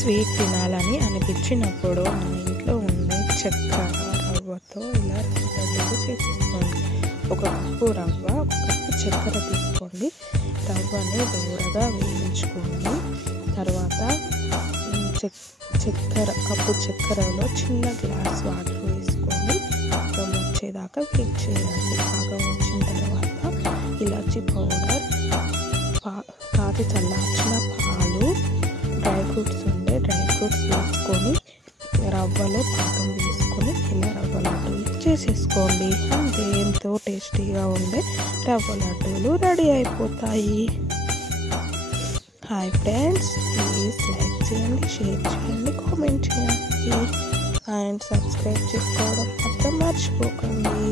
Sweet తినాలని అనిపించినప్పుడు మన ఇంట్లో ఉండే చక్కెర రవ్వతో ఇలా లడ్డూలు చేసేసుకోండి. ఒక కప్పు రవ్వ, ఒక కప్పు చక్కెర తీసుకోండి. రవ్వని దూరగా వేయించుకోండి. తర్వాత కప్పు చక్కెరలో చిన్న గ్లాస్ వాటర్ వేసుకొని పాకం వచ్చేదాకా వెయిట్ చేయాలి. పాకం వచ్చిన తర్వాత ఇలాచి పౌడర్, కాచి చల్లార్చిన పాలు, డ్రై ఫ్రూట్స్ వేసుకొని రవ్వలో పాకం వేసుకొని ఇలా రవ్వ లడ్డూలు చేసేసుకోండి. అంతే, ఎంతో టేస్టీగా ఉండే రవ్వ లడ్డూలు రెడీ అయిపోతాయి. హాయ్ ఫ్రెండ్స్, ప్లీజ్ లైక్ చేయండి, షేర్ చేయండి, కామెంట్ చేయండి అండ్ సబ్స్క్రైబ్ చేసుకోవడం మాత్రం మర్చిపోకండి.